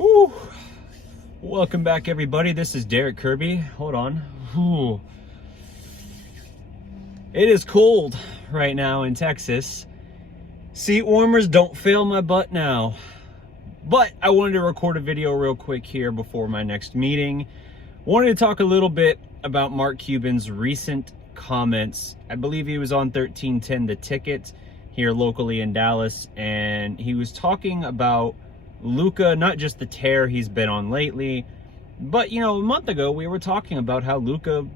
Whew. Welcome back, everybody. This is Derek Kirby. Hold on. Whew. It is cold right now in Texas. Seat warmers don't fail my butt now. But I wanted to record a video real quick here before my next meeting. Wanted to talk a little bit about Mark Cuban's recent comments. I believe he was on 1310 The Ticket here locally in Dallas, and he was talking about Luka, not just the tear he's been on lately, but a month ago we were talking about how Luka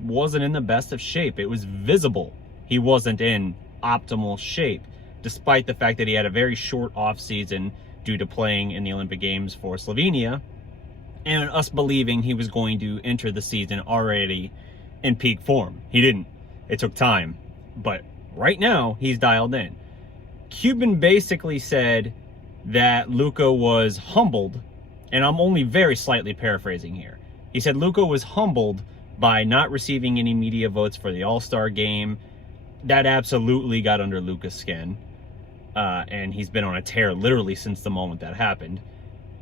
wasn't in the best of shape. It was visible he wasn't in optimal shape, despite the fact that he had a very short off season due to playing in the Olympic Games for Slovenia, and us believing he was going to enter the season already in peak form. He didn't. It took time. But right now, he's dialed in. Cuban basically said that Luka was humbled, and I'm only very slightly paraphrasing here. He said Luka was humbled by not receiving any media votes for the All-Star game. That absolutely got under Luka's skin. And he's been on a tear literally since the moment that happened.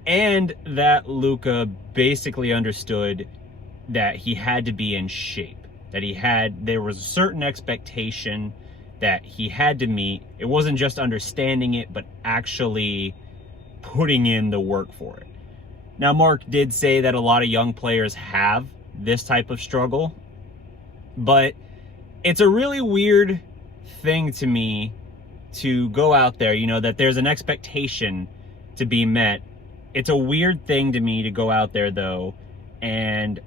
And that Luka basically understood that he had to be in shape. That there was a certain expectation that he had to meet. It wasn't just understanding it, but actually putting in the work for it. Now, Mark did say that a lot of young players have this type of struggle, but it's a really weird thing to me to go out there, that there's an expectation to be met. It's a weird thing to me to go out there, though, and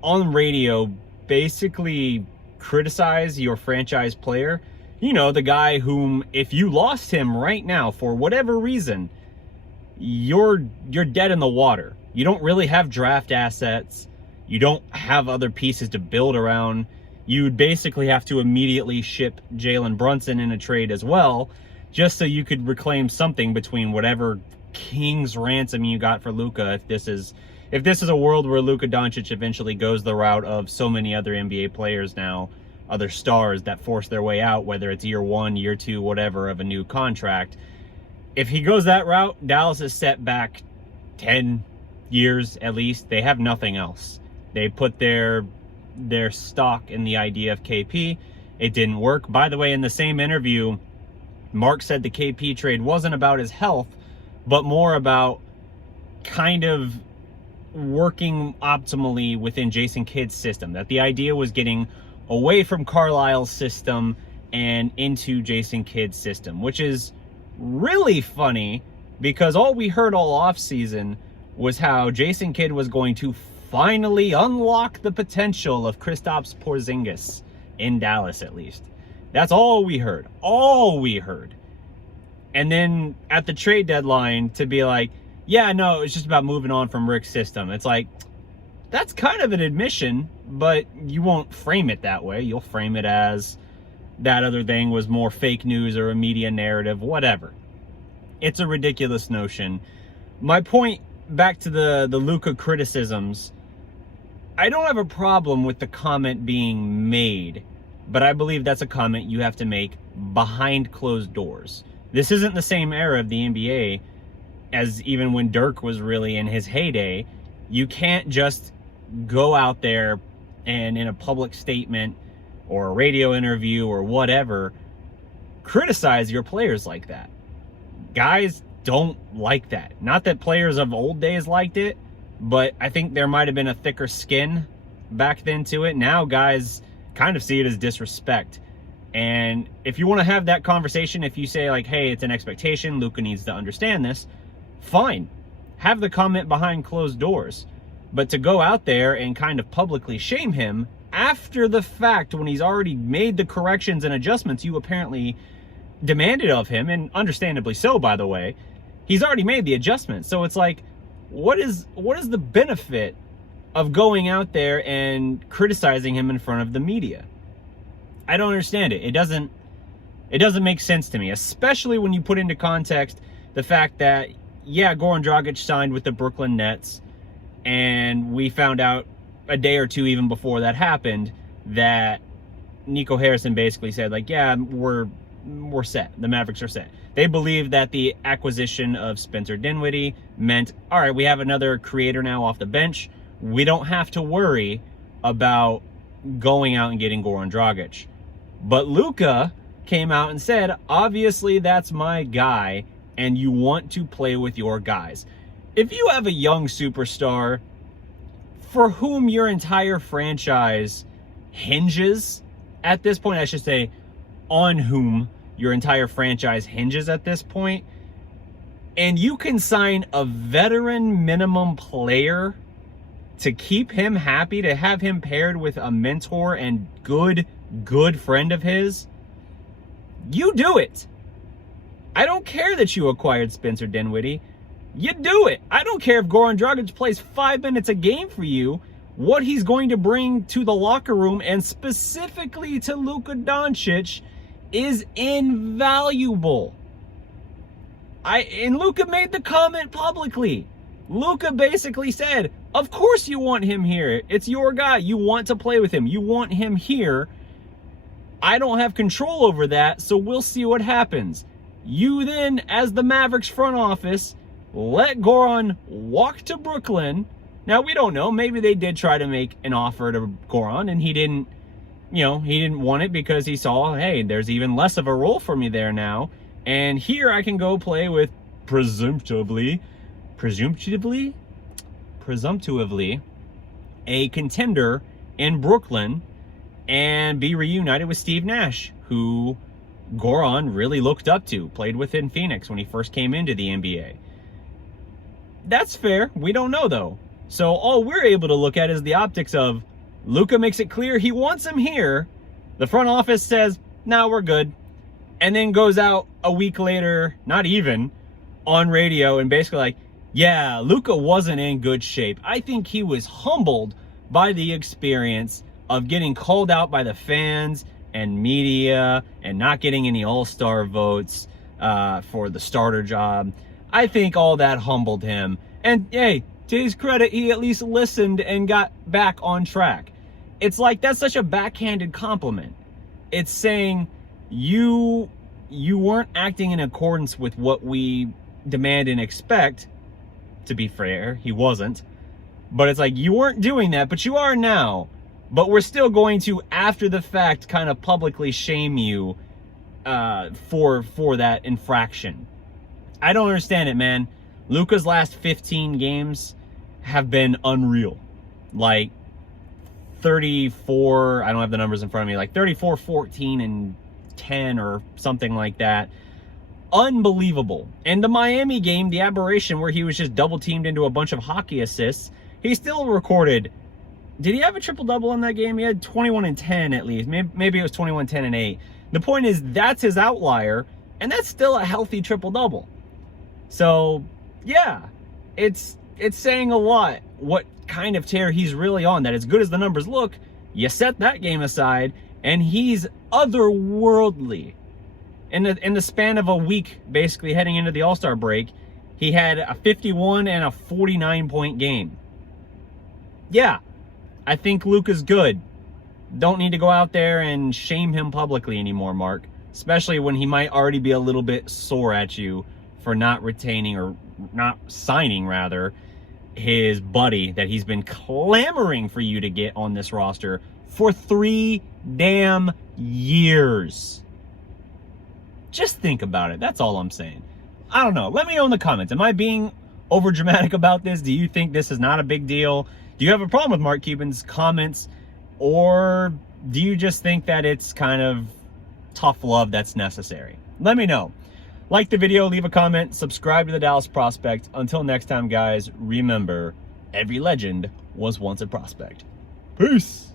on radio basically criticize your franchise player. The guy whom, if you lost him right now for whatever reason, you're dead in the water. You don't really have draft assets. You don't have other pieces to build around. You'd basically have to immediately ship Jalen Brunson in a trade as well, just so you could reclaim something between whatever king's ransom you got for Luka. If this is a world where Luka Doncic eventually goes the route of so many other NBA players now, other stars that force their way out, whether it's year one, year two, whatever, of a new contract. If he goes that route, Dallas is set back 10 years at least. They have nothing else. They put their stock in the idea of KP. It didn't work. By the way, in the same interview, Mark said the KP trade wasn't about his health, but more about kind of working optimally within Jason Kidd's system. That the idea was getting away from Carlisle's system and into Jason Kidd's system, which is really funny because all we heard all offseason was how Jason Kidd was going to finally unlock the potential of Kristaps Porzingis in Dallas, at least. That's all we heard. All we heard. And then at the trade deadline to be like, yeah, no, it's just about moving on from Rick's system. It's like, that's kind of an admission, but you won't frame it that way. You'll frame it as that other thing was more fake news or a media narrative, whatever. It's a ridiculous notion. My point, back to the Luka criticisms, I don't have a problem with the comment being made, but I believe that's a comment you have to make behind closed doors. This isn't the same era of the NBA as even when Dirk was really in his heyday. You can't just go out there and in a public statement or a radio interview or whatever, criticize your players like that. Guys don't like that. Not that players of old days liked it, but I think there might have been a thicker skin back then to it. Now guys kind of see it as disrespect. And if you want to have that conversation, if you say like, hey, it's an expectation, Luka needs to understand this, fine. Have the comment behind closed doors. But to go out there and kind of publicly shame him after the fact, when he's already made the corrections and adjustments you apparently demanded of him, and understandably so, by the way, he's already made the adjustments. So it's like, what is the benefit of going out there and criticizing him in front of the media? I don't understand it. It doesn't make sense to me, especially when you put into context the fact that, yeah, Goran Dragic signed with the Brooklyn Nets, and we found out a day or two even before that happened that Nico Harrison basically said, like, yeah, we're set. The Mavericks are set. They believe that the acquisition of Spencer Dinwiddie meant, all right, we have another creator now off the bench. We don't have to worry about going out and getting Goran Dragic. But Luka came out and said, obviously that's my guy, and you want to play with your guys. If you have a young superstar for whom your entire franchise hinges at this point, I should say, on whom your entire franchise hinges at this point, and you can sign a veteran minimum player to keep him happy, to have him paired with a mentor and good friend of his, you do it. I don't care that you acquired Spencer Dinwiddie. You do it. I don't care if Goran Dragic plays 5 minutes a game for you. What he's going to bring to the locker room, and specifically to Luka Doncic, is invaluable. And Luka made the comment publicly. Luka basically said, of course you want him here. It's your guy. You want to play with him. You want him here. I don't have control over that, so we'll see what happens. You then, as the Mavericks front office, let Goran walk to Brooklyn. Now, we don't know. Maybe they did try to make an offer to Goran, and he didn't want it because he saw, hey, there's even less of a role for me there now. And here I can go play with presumptively, a contender in Brooklyn and be reunited with Steve Nash, who Goran really looked up to, played with in Phoenix when he first came into the NBA. That's fair. We don't know, though. So all we're able to look at is the optics of Luka makes it clear he wants him here. The front office says, nah, we're good. And then goes out a week later, not even, on radio and basically like, yeah, Luka wasn't in good shape. I think he was humbled by the experience of getting called out by the fans and media and not getting any all-star votes for the starter job. I think all that humbled him. And hey, to his credit, he at least listened and got back on track. It's like, that's such a backhanded compliment. It's saying you weren't acting in accordance with what we demand and expect. To be fair, he wasn't. But it's like, you weren't doing that, but you are now. But we're still going to, after the fact, kind of publicly shame you for that infraction. I don't understand it, man. Luka's last 15 games have been unreal. Like 34, I don't have the numbers in front of me, like 34, 14, and 10 or something like that. Unbelievable. And the Miami game, the aberration where he was just double teamed into a bunch of hockey assists, he still recorded. Did he have a triple-double in that game? He had 21 and 10 at least. Maybe it was 21, 10, and 8. The point is, that's his outlier, and that's still a healthy triple-double. So, yeah, it's saying a lot what kind of tear he's really on. That as good as the numbers look, you set that game aside, and he's otherworldly. In the span of a week, basically heading into the All-Star break, he had a 51 and a 49-point game. Yeah, I think Luka's good. Don't need to go out there and shame him publicly anymore, Mark. Especially when he might already be a little bit sore at you for not retaining, or not signing, rather, his buddy that he's been clamoring for you to get on this roster for 3 damn years. Just think about it. That's all I'm saying. I don't know. Let me know in the comments. Am I being over dramatic about this? Do you think this is not a big deal? Do you have a problem with Mark Cuban's comments? Or do you just think that it's kind of tough love that's necessary? Let me know. Like the video, leave a comment, subscribe to the Dallas Prospect. Until next time, guys, remember, every legend was once a prospect. Peace.